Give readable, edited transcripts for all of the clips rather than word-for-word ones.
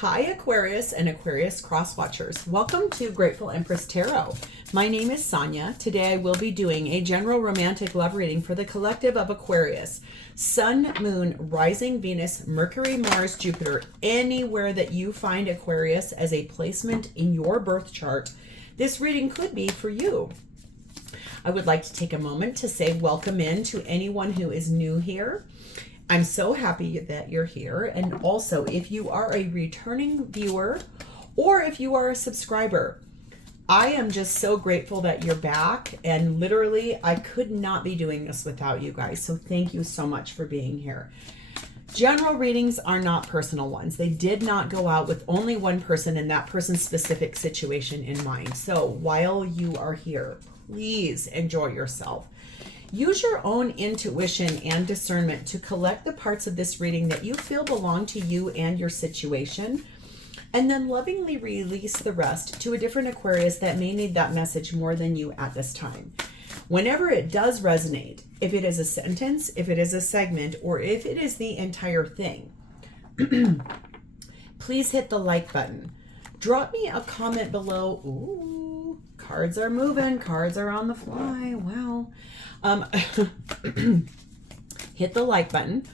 Hi Aquarius and Aquarius cross-watchers. Welcome to Grateful Empress Tarot. My name is Sonia. Today I will be doing a general romantic love reading for the collective of Aquarius. Sun, Moon, Rising, Venus, Mercury, Mars, Jupiter, anywhere that you find Aquarius as a placement in your birth chart, this reading could be for you. I would like to take a moment to say welcome in to anyone who is new here. I'm so happy that you're here. And also, if you are a returning viewer or if you are a subscriber, I am just so grateful that you're back. And literally, I could not be doing this without you guys. So thank you so much for being here. General readings are not personal ones. They did not go out with only one person and that person's specific situation in mind. So while you are here, please enjoy yourself. Use your own intuition and discernment to collect the parts of this reading that you feel belong to you and your situation, and then lovingly release the rest to a different Aquarius that may need that message more than you at this time. Whenever it does resonate, if it is a sentence, if it is a segment, or if it is the entire thing, please hit the like button. Drop me a comment below. Ooh, cards are moving. Cards are on the fly. Wow. Hit the like button.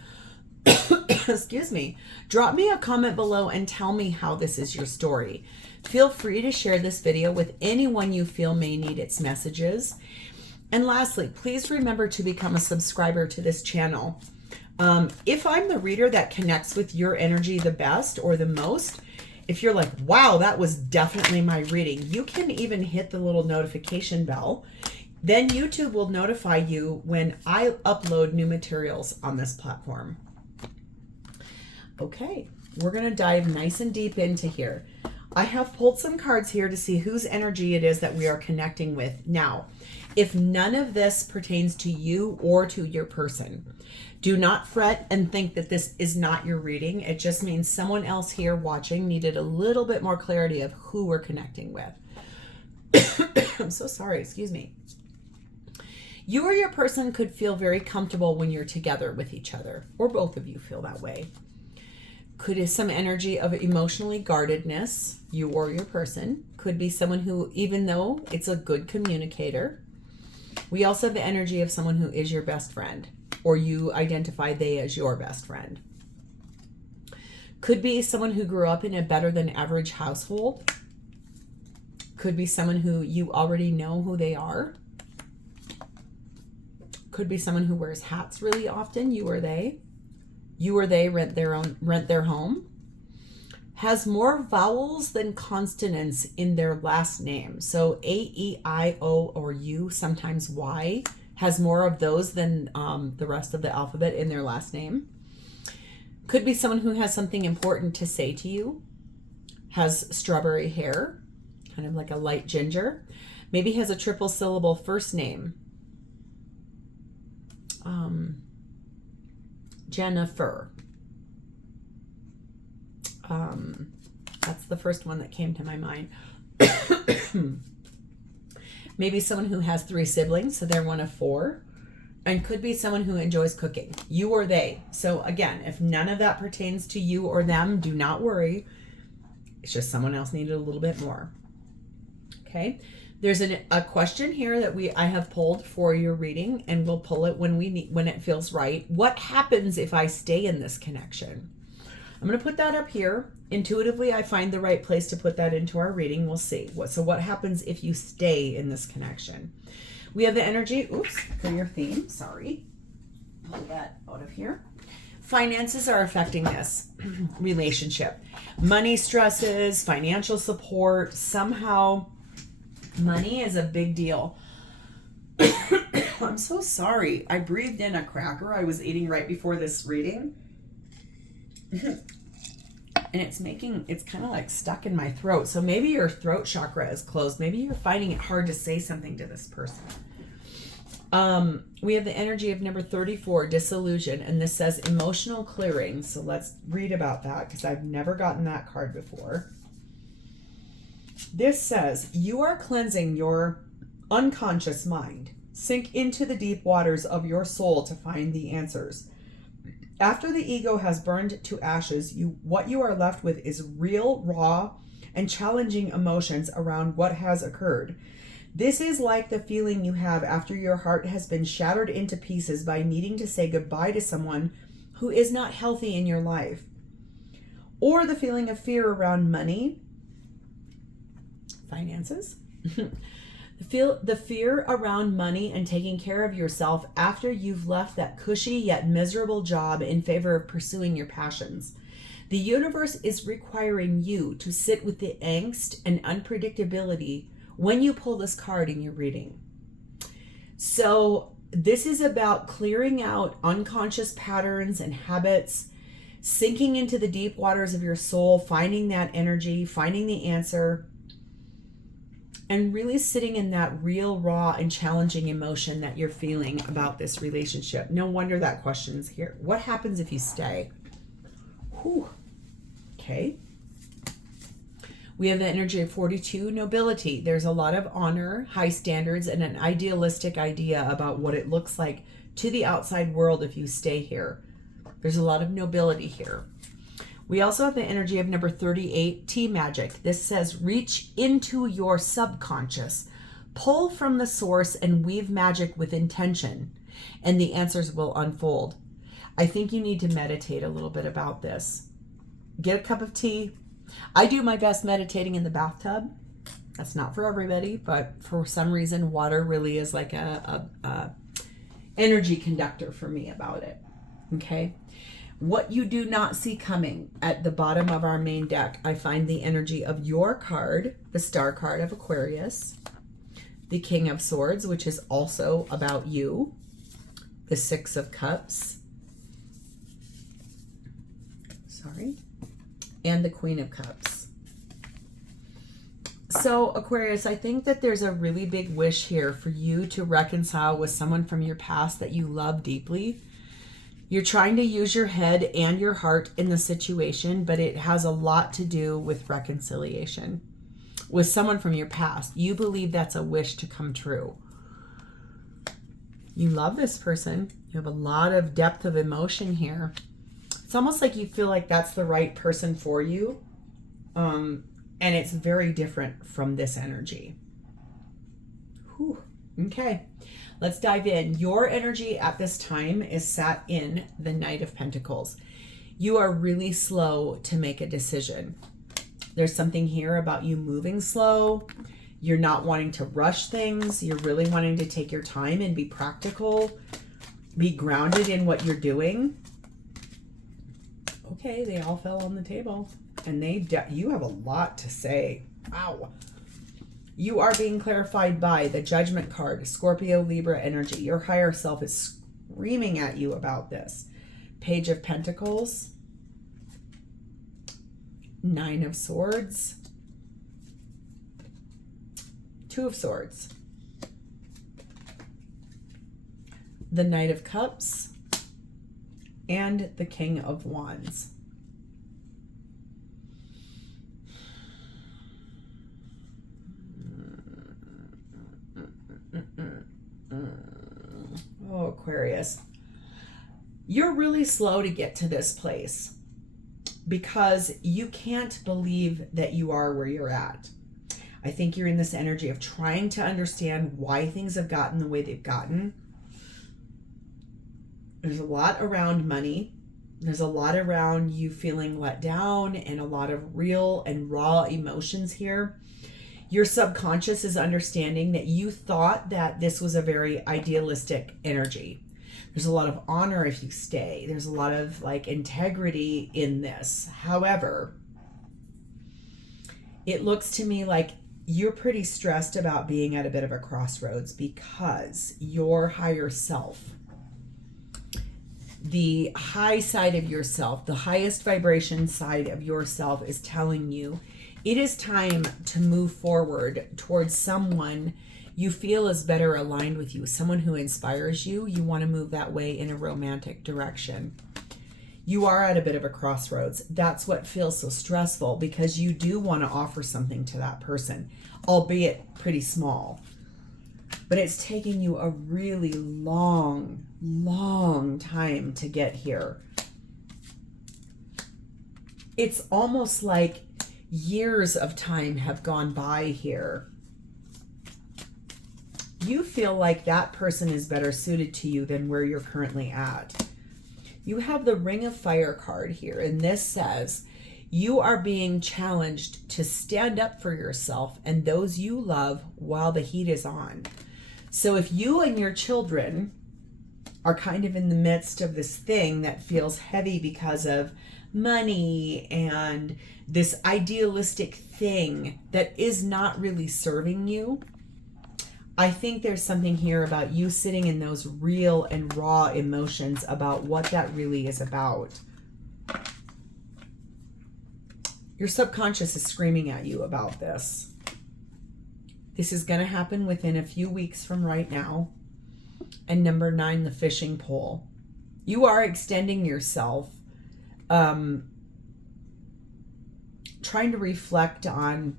Excuse me. Drop me a comment below and tell me how this is your story. Feel free to share this video with anyone you feel may need its messages. And lastly, please remember to become a subscriber to this channel. If I'm the reader that connects with your energy the best or the most, if you're like, wow, that was definitely my reading, you can even hit the little notification bell. Then YouTube will notify you when I upload new materials on this platform. Okay, we're going to dive nice and deep into here. I have pulled some cards here to see whose energy it is that we are connecting with. Now, if none of this pertains to you or to your person, do not fret and think that this is not your reading. It just means someone else here watching needed a little bit more clarity of who we're connecting with. I'm so sorry, excuse me. You or your person could feel very comfortable when you're together with each other, or both of you feel that way. Could be some energy of emotionally guardedness, you or your person. Could be someone who, even though it's a good communicator, we also have the energy of someone who is your best friend, or you identify they as your best friend. Could be someone who grew up in a better than average household. Could be someone who you already know who they are. Could be someone who wears hats really often, you or they. You or they rent their home. Has more vowels than consonants in their last name. So A, E, I, O, or U, sometimes Y, has more of those than the rest of the alphabet in their last name. Could be someone who has something important to say to you. Has strawberry hair, kind of like a light ginger. Maybe has a triple syllable first name. Jennifer. That's the first one that came to my mind. Maybe someone who has 3 siblings, so they're one of 4. And could be someone who enjoys cooking, you or they. So again, if none of that pertains to you or them, do not worry. It's just someone else needed a little bit more. Okay. There's a question here that I have pulled for your reading, and we'll pull it when it feels right. What happens if I stay in this connection? I'm going to put that up here. Intuitively, I find the right place to put that into our reading. We'll see. So what happens if you stay in this connection? We have the energy, oops, for your theme. Sorry. Pull that out of here. Finances are affecting this relationship. Money stresses, financial support, somehow. Money is a big deal. I'm so sorry. I breathed in a cracker I was eating right before this reading. And it's kind of like stuck in my throat. So maybe your throat chakra is closed. Maybe you're finding it hard to say something to this person. We have the energy of number 34, disillusion. And this says emotional clearing. So let's read about that because I've never gotten that card before. This says, you are cleansing your unconscious mind. Sink into the deep waters of your soul to find the answers. After the ego has burned to ashes, what you are left with is real, raw, and challenging emotions around what has occurred. This is like the feeling you have after your heart has been shattered into pieces by needing to say goodbye to someone who is not healthy in your life. Or the feeling of fear around money, finances. The fear around money and taking care of yourself after you've left that cushy yet miserable job in favor of pursuing your passions. The universe is requiring you to sit with the angst and unpredictability when you pull this card in your reading. So this is about clearing out unconscious patterns and habits, sinking into the deep waters of your soul, finding that energy, finding the answer, and really sitting in that real, raw, and challenging emotion that you're feeling about this relationship. No wonder that question's here. What happens if you stay? Whew. Okay. We have the energy of 42, nobility. There's a lot of honor, high standards, and an idealistic idea about what it looks like to the outside world if you stay here. There's a lot of nobility here. We also have the energy of number 38, tea magic. This says, reach into your subconscious, pull from the source and weave magic with intention, and the answers will unfold. I think you need to meditate a little bit about this. Get a cup of tea. I do my best meditating in the bathtub. That's not for everybody, but for some reason, water really is like a energy conductor for me about it. Okay. What you do not see coming at the bottom of our main deck, I find the energy of your card, the star card of Aquarius, the King of Swords, which is also about you, the Six of Cups, and the Queen of Cups. So Aquarius, I think that there's a really big wish here for you to reconcile with someone from your past that you love deeply. You're trying to use your head and your heart in the situation, but it has a lot to do with reconciliation with someone from your past. You believe that's a wish to come true. You love this person. You have a lot of depth of emotion here. It's almost like you feel like that's the right person for you. And it's very different from this energy. Whew. Okay. Let's dive in. Your energy at this time is sat in the Knight of Pentacles. You are really slow to make a decision. There's something here about you moving slow. You're not wanting to rush things. You're really wanting to take your time and be practical, be grounded in what you're doing. Okay, they all fell on the table. And you have a lot to say. Wow. You are being clarified by the Judgment card, Scorpio, Libra energy. Your higher self is screaming at you about this. Page of Pentacles, Nine of Swords, Two of Swords, the Knight of Cups, and the King of Wands. Oh, Aquarius, you're really slow to get to this place because you can't believe that you are where you're at. I think you're in this energy of trying to understand why things have gotten the way they've gotten. There's a lot around money. There's a lot around you feeling let down and a lot of real and raw emotions here. Your subconscious is understanding that you thought that this was a very idealistic energy. There's a lot of honor if you stay. There's a lot of like integrity in this. However, it looks to me like you're pretty stressed about being at a bit of a crossroads because your higher self, the high side of yourself, the highest vibration side of yourself is telling you it is time to move forward towards someone you feel is better aligned with you, someone who inspires you. You want to move that way in a romantic direction. You are at a bit of a crossroads. That's what feels so stressful because you do want to offer something to that person, albeit pretty small. But it's taking you a really long time to get here. it's almost like years of time have gone by here. You feel like that person is better suited to you than where you're currently at. You have the Ring of Fire card here, and this says you are being challenged to stand up for yourself and those you love while the heat is on. So if you and your children are kind of in the midst of this thing that feels heavy because of money and this idealistic thing that is not really serving you, I think there's something here about you sitting in those real and raw emotions about what that really is about. Your subconscious is screaming at you about this. This is going to happen within a few weeks from right now. And number 9, the fishing pole. You are extending yourself, trying to reflect on,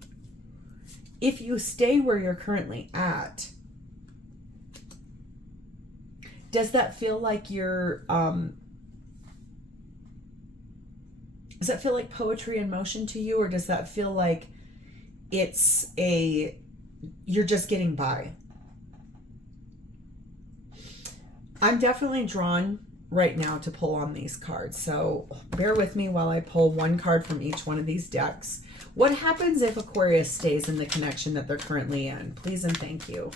if you stay where you're currently at, does that feel like you're, does that feel like poetry in motion to you? Or does that feel like you're just getting by? I'm definitely drawn right now to pull on these cards. So bear with me while I pull one card from each one of these decks. What happens if Aquarius stays in the connection that they're currently in? Please and thank you.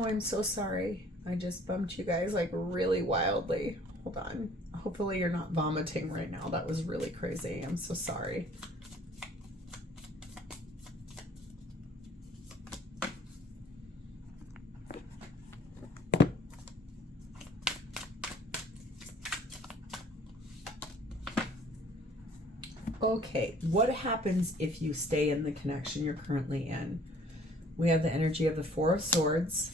Oh, I'm so sorry. I just bumped you guys like really wildly. Hold on. Hopefully you're not vomiting right now. That was really crazy. I'm so sorry. Okay, what happens if you stay in the connection you're currently in? We have the energy of the Four of Swords.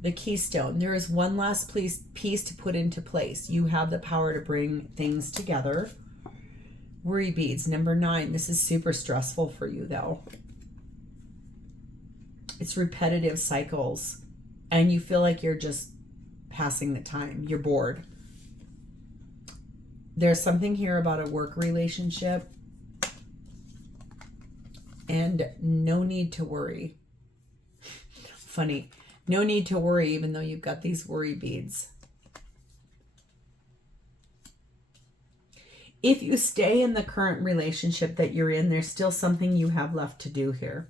The keystone. There is one last piece to put into place. You have the power to bring things together. Worry beads. Number 9. This is super stressful for you, though. It's repetitive cycles. And you feel like you're just passing the time. You're bored. There's something here about a work relationship. And no need to worry. Funny. No need to worry, even though you've got these worry beads. If you stay in the current relationship that you're in, there's still something you have left to do here.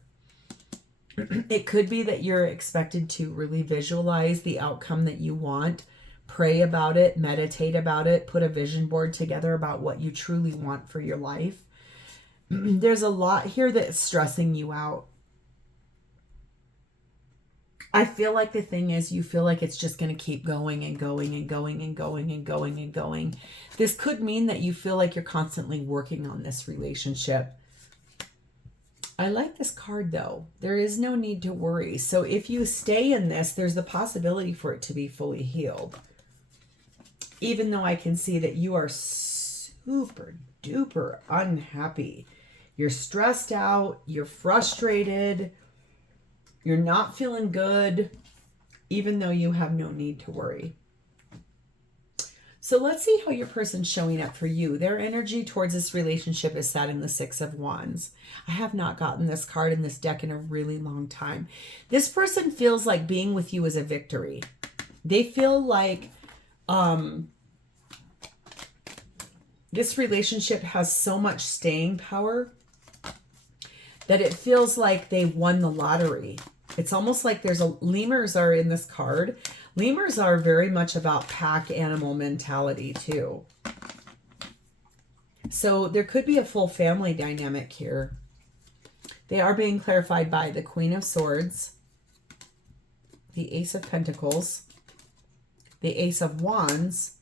It could be that you're expected to really visualize the outcome that you want, pray about it, meditate about it, put a vision board together about what you truly want for your life. There's a lot here that's stressing you out. I feel like the thing is, you feel like it's just going to keep going and going and going and going and going and going. This could mean that you feel like you're constantly working on this relationship. I like this card, though. There is no need to worry. So if you stay in this, there's the possibility for it to be fully healed. Even though I can see that you are super duper unhappy. You're stressed out. You're frustrated. You're not feeling good, even though you have no need to worry. So let's see how your person's showing up for you. Their energy towards this relationship is sat in the Six of Wands. I have not gotten this card in this deck in a really long time. This person feels like being with you is a victory. They feel like this relationship has so much staying power that it feels like they won the lottery. It's almost like lemurs are in this card. Lemurs are very much about pack animal mentality too. So there could be a full family dynamic here. They are being clarified by the Queen of Swords, the Ace of Pentacles, the Ace of Wands,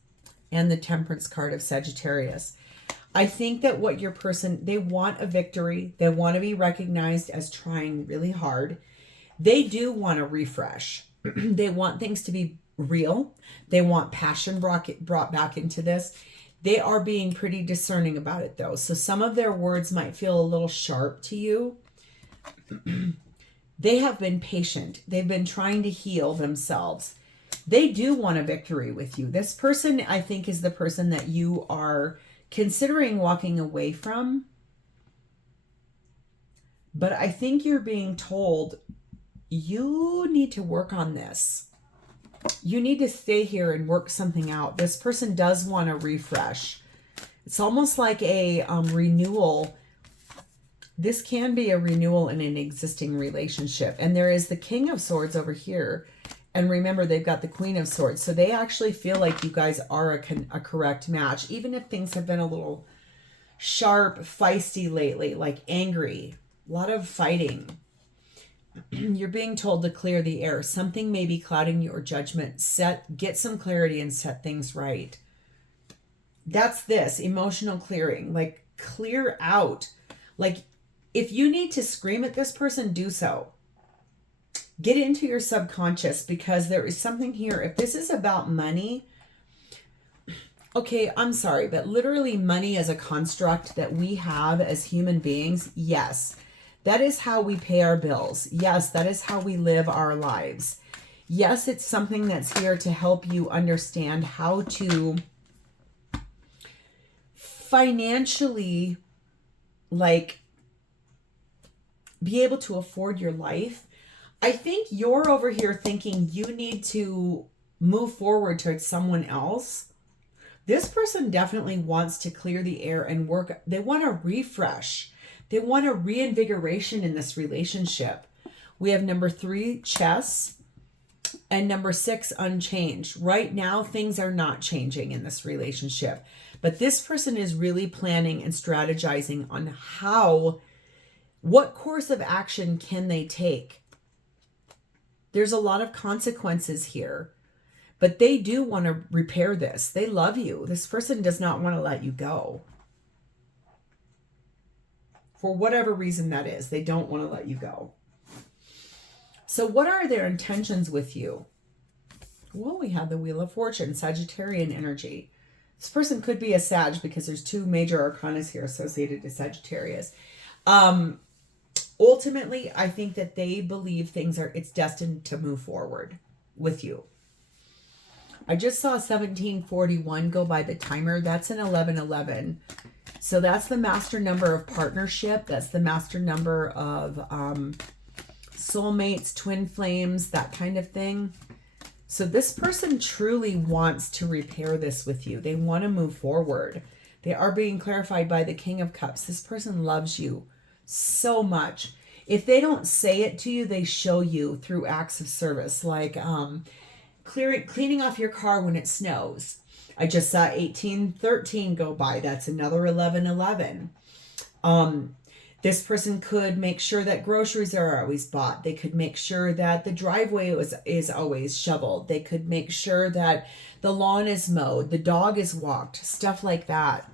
and the Temperance card of Sagittarius. I think that what your person, they want a victory. They want to be recognized as trying really hard. They do want to refresh. They want things to be real. They want passion brought back into this. They are being pretty discerning about it though. So some of their words might feel a little sharp to you. They have been patient. They've been trying to heal themselves. They do want a victory with you. This person, I think, is the person that you are considering walking away from. But I think you're being told you need to work on this. You need to stay here and work something out. This person does want a refresh. It's almost like a renewal. This can be a renewal in an existing relationship. And there is the King of Swords over here. And remember, they've got the Queen of Swords. So they actually feel like you guys are a correct match. Even if things have been a little sharp, feisty lately, like angry. A lot of fighting. You're being told to clear the air. Something may be clouding your judgment. Get some clarity and set things right. That's this, emotional clearing. Like, clear out. Like, if you need to scream at this person, do so. Get into your subconscious, because there is something here. If this is about money, okay, I'm sorry, but literally money as a construct that we have as human beings, yes, that is how we pay our bills. Yes, that is how we live our lives. Yes, it's something that's here to help you understand how to financially, like, be able to afford your life. I think you're over here thinking you need to move forward towards someone else. This person definitely wants to clear the air and work. They want a refresh. They want a reinvigoration in this relationship. We have number 3, chess, and number 6, unchanged. Right now, things are not changing in this relationship. But this person is really planning and strategizing on what course of action can they take. There's a lot of consequences here, but they do want to repair this. They love you. This person does not want to let you go. For whatever reason that is, they don't want to let you go. So what are their intentions with you? Well, we have the Wheel of Fortune, Sagittarian energy. This person could be a Sag because there's 2 major arcanas here associated to Sagittarius. Ultimately, I think that they believe it's destined to move forward with you. I just saw 1741 go by the timer. That's an 1111. So that's the master number of partnership. That's the master number of soulmates, twin flames, that kind of thing. So this person truly wants to repair this with you. They want to move forward. They are being clarified by the King of Cups. This person loves you so much. If they don't say it to you, they show you through acts of service, like cleaning off your car when it snows. I just saw 1813 go by. That's another 1111. This person could make sure that groceries are always bought. They could make sure that the driveway is always shoveled. They could make sure that the lawn is mowed, the dog is walked, stuff like that.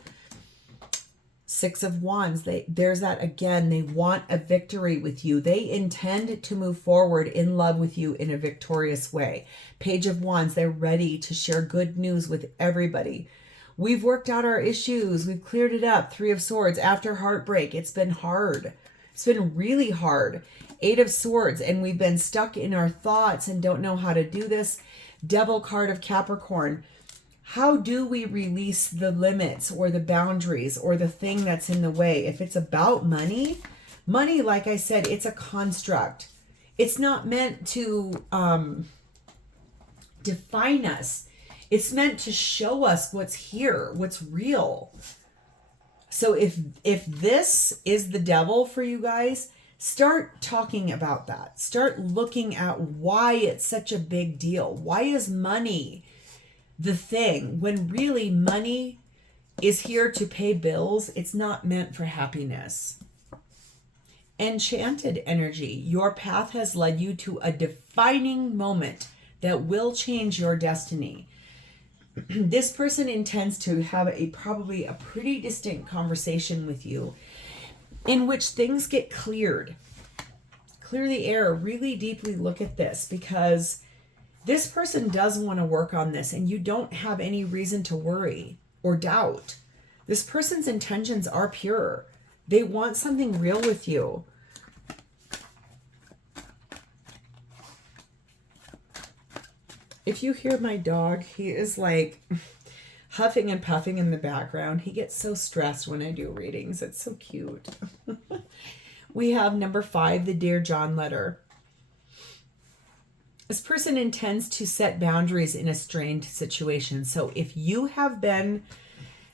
6 of Wands, there's that again. They want a victory with you. They intend to move forward in love with you in a victorious way. Page of Wands, they're ready to share good news with everybody. We've worked out our issues. We've cleared it up. 3 of Swords, after heartbreak. It's been hard. It's been really hard. 8 of Swords, and we've been stuck in our thoughts and don't know how to do this. Devil card of Capricorn. How do we release the limits or the boundaries or the thing that's in the way? If it's about money, like I said, it's a construct. It's not meant to define us. It's meant to show us what's here, what's real. So if this is the devil for you guys, start talking about that. Start looking at why it's such a big deal. Why is money the thing when really money is here to pay bills? It's not meant for happiness. Enchanted energy. Your path has led you to a defining moment that will change your destiny. This person intends to have probably a pretty distinct conversation with you in which things get cleared. Clear the air. Really deeply look at this, because This person does want to work on this, and you don't have any reason to worry or doubt. This person's intentions are pure. They want something real with you. If you hear my dog, he is like huffing and puffing in the background. He gets so stressed when I do readings. It's so cute. We have number 5, the Dear John letter. This person intends to set boundaries in a strained situation. So if you have been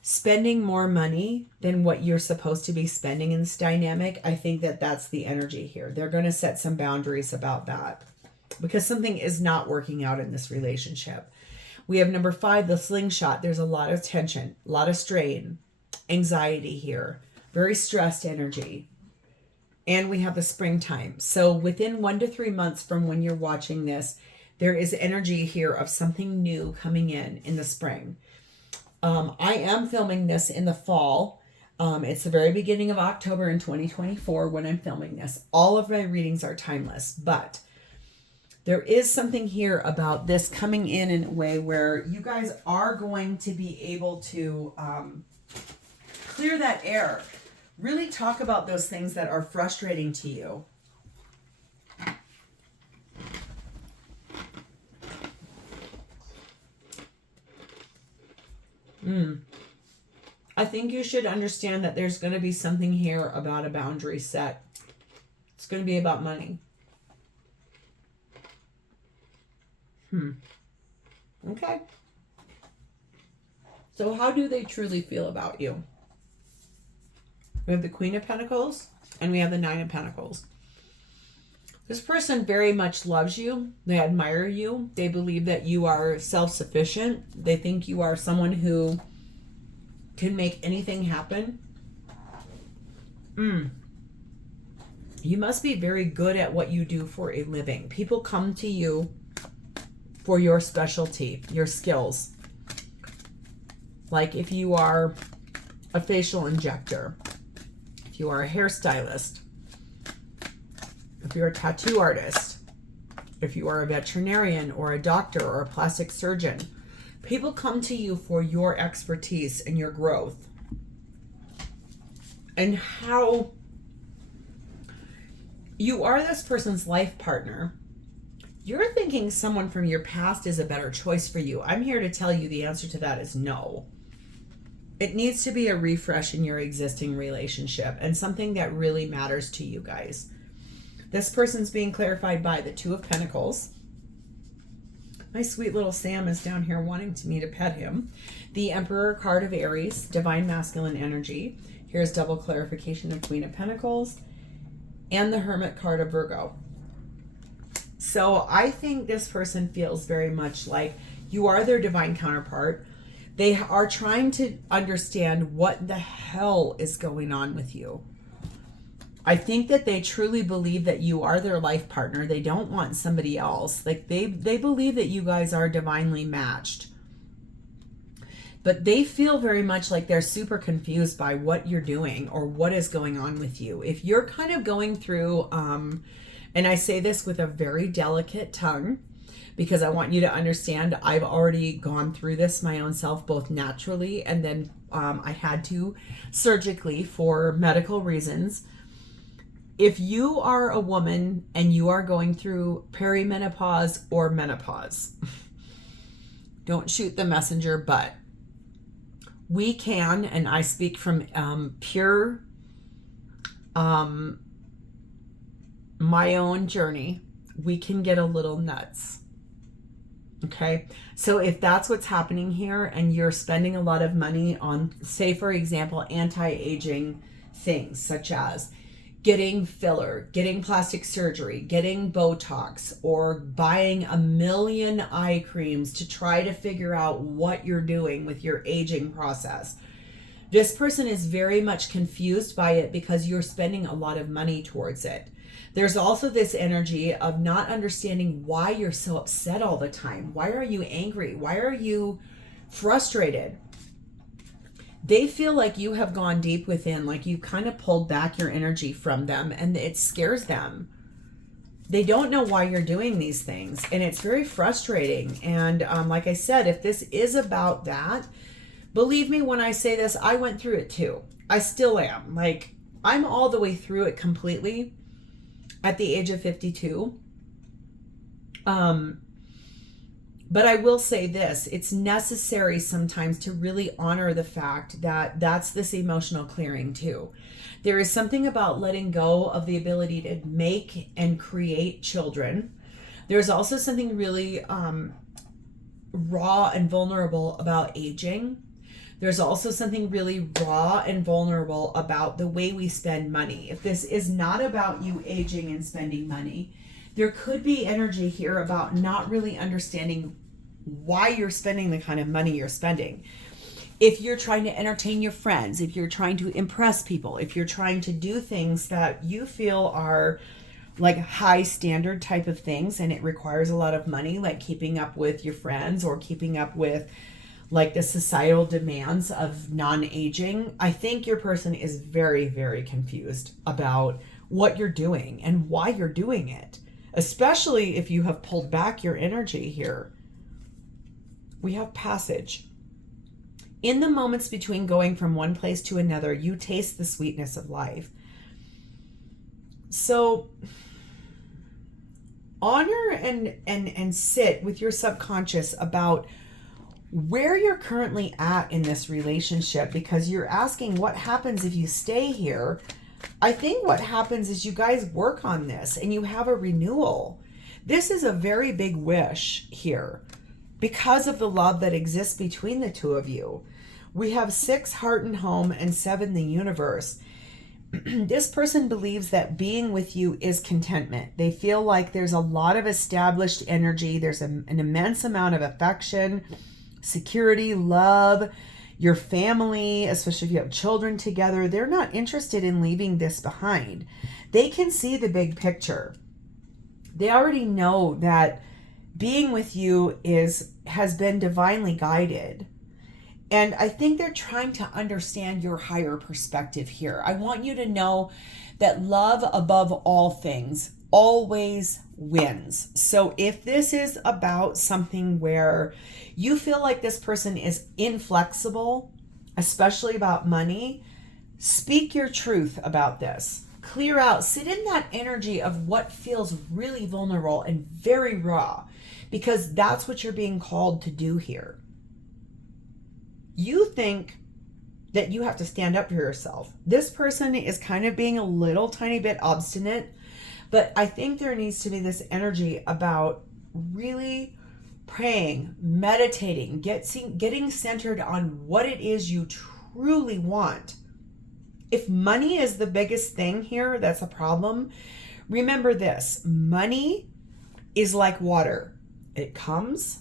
spending more money than what you're supposed to be spending in this dynamic, I think that that's the energy here. They're going to set some boundaries about that because something is not working out in this relationship. We have number 5, the slingshot. There's a lot of tension, a lot of strain, anxiety here, very stressed energy. And we have the springtime. So within 1 to 3 months from when you're watching this, there is energy here of something new coming in the spring. I am filming this in the fall. It's the very beginning of October in 2024 when I'm filming this. All of my readings are timeless, but there is something here about this coming in a way where you guys are going to be able to clear that air. Really talk about those things that are frustrating to you. I think you should understand that there's going to be something here about a boundary set. It's going to be about money. Okay. So how do they truly feel about you? We have the Queen of Pentacles and we have the Nine of Pentacles. This person very much loves you. They admire you. They believe that you are self-sufficient. They think you are someone who can make anything happen. You must be very good at what you do for a living. People come to you for your specialty, your skills. Like if you are a facial injector, if you are a hairstylist, if you're a tattoo artist, if you are a veterinarian or a doctor or a plastic surgeon, people come to you for your expertise and your growth. And how you are this person's life partner. You're thinking someone from your past is a better choice for you. I'm here to tell you the answer to that is no. It needs to be a refresh in your existing relationship and something that really matters to you guys. This person's being clarified by the Two of Pentacles. My sweet little Sam is down here wanting me to pet him. The Emperor card of Aries, divine masculine energy. Here's double clarification of Queen of Pentacles. And the Hermit card of Virgo. So I think this person feels very much like you are their divine counterpart. They are trying to understand what the hell is going on with you. I think that they truly believe that you are their life partner. They don't want somebody else. Like they believe that you guys are divinely matched. But they feel very much like they're super confused by what you're doing or what is going on with you. If you're kind of going through, and I say this with a very delicate tongue, because I want you to understand I've already gone through this my own self, both naturally and then I had to surgically for medical reasons. If you are a woman and you are going through perimenopause or menopause, don't shoot the messenger, but we can, and I speak from pure my own journey, we can get a little nuts. Okay, so if that's what's happening here and you're spending a lot of money on, say for example, anti-aging things such as getting filler, getting plastic surgery, getting Botox, or buying a million eye creams to try to figure out what you're doing with your aging process. This person is very much confused by it because you're spending a lot of money towards it. There's also this energy of not understanding why you're so upset all the time. Why are you angry? Why are you frustrated? They feel like you have gone deep within, like you kind of pulled back your energy from them, and it scares them. They don't know why you're doing these things, and it's very frustrating. And like I said, if this is about that, believe me when I say this, I went through it too. I still am. Like, I'm all the way through it completely at the age of 52. But I will say this, it's necessary sometimes to really honor the fact that that's this emotional clearing too. There is something about letting go of the ability to make and create children. There's also something really raw and vulnerable about aging. There's also something really raw and vulnerable about the way we spend money. If this is not about you aging and spending money, there could be energy here about not really understanding why you're spending the kind of money you're spending. If you're trying to entertain your friends, if you're trying to impress people, if you're trying to do things that you feel are like high standard type of things and it requires a lot of money, like keeping up with your friends or keeping up with like the societal demands of non-aging, I think your person is very, very confused about what you're doing and why you're doing it. Especially if you have pulled back your energy here. We have passage. In the moments between going from one place to another, you taste the sweetness of life. So honor and sit with your subconscious about where you're currently at in this relationship, because you're asking what happens if you stay here. I think what happens is you guys work on this and you have a renewal. This is a very big wish here because of the love that exists between the two of you. We have 6 heart and home and 7 the universe. This person believes that being with you is contentment. They feel like there's a lot of established energy. There's an immense amount of affection, security, love. Your family, especially if you have children together, they're not interested in leaving this behind. They can see the big picture. They already know that being with you has been divinely guided. And I think they're trying to understand your higher perspective here. I want you to know that love above all things always wins. So if this is about something where you feel like this person is inflexible, especially about money, speak your truth about this. Clear out, sit in that energy of what feels really vulnerable and very raw, because that's what you're being called to do here. You think that you have to stand up for yourself. This person is kind of being a little tiny bit obstinate, but I think there needs to be this energy about really praying, meditating, getting centered on what it is you truly want. If money is the biggest thing here, that's a problem. Remember this, money is like water. It comes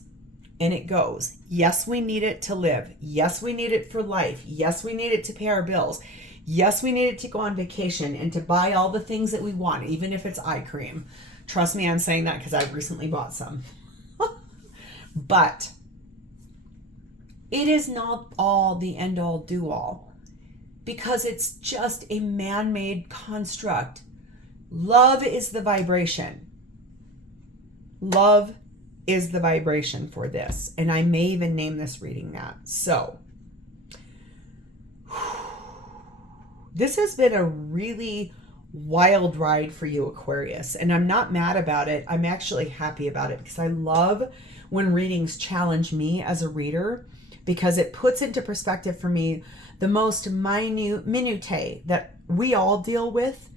and it goes. Yes, we need it to live. Yes, we need it for life. Yes, we need it to pay our bills. Yes, we need it to go on vacation and to buy all the things that we want, even if it's eye cream. Trust me, I'm saying that because I've recently bought some. But it is not all the end all do all, because it's just a man-made construct. Love is the vibration. Love is the vibration for this. And I may even name this reading that. So this has been a really wild ride for you, Aquarius. And I'm not mad about it. I'm actually happy about it, because I love when readings challenge me as a reader, because it puts into perspective for me the most minutiae that we all deal with.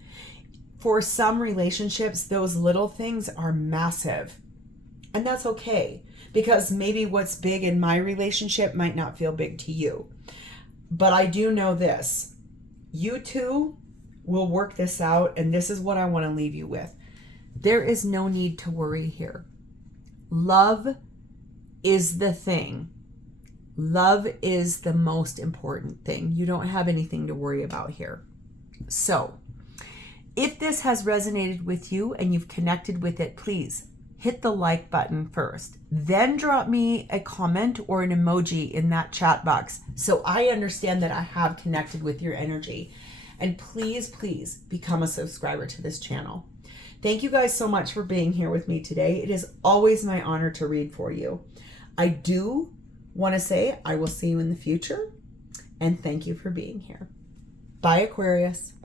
For some relationships, those little things are massive. And that's okay, because maybe what's big in my relationship might not feel big to you. But I do know this. You two will work this out, and this is what I want to leave you with. There is no need to worry here. Love is the thing. Love is the most important thing. You don't have anything to worry about here. So, if this has resonated with you and you've connected with it, please hit the like button first. Then drop me a comment or an emoji in that chat box so I understand that I have connected with your energy. And please, please become a subscriber to this channel. Thank you guys so much for being here with me today. It is always my honor to read for you. I do want to say I will see you in the future, and thank you for being here. Bye, Aquarius.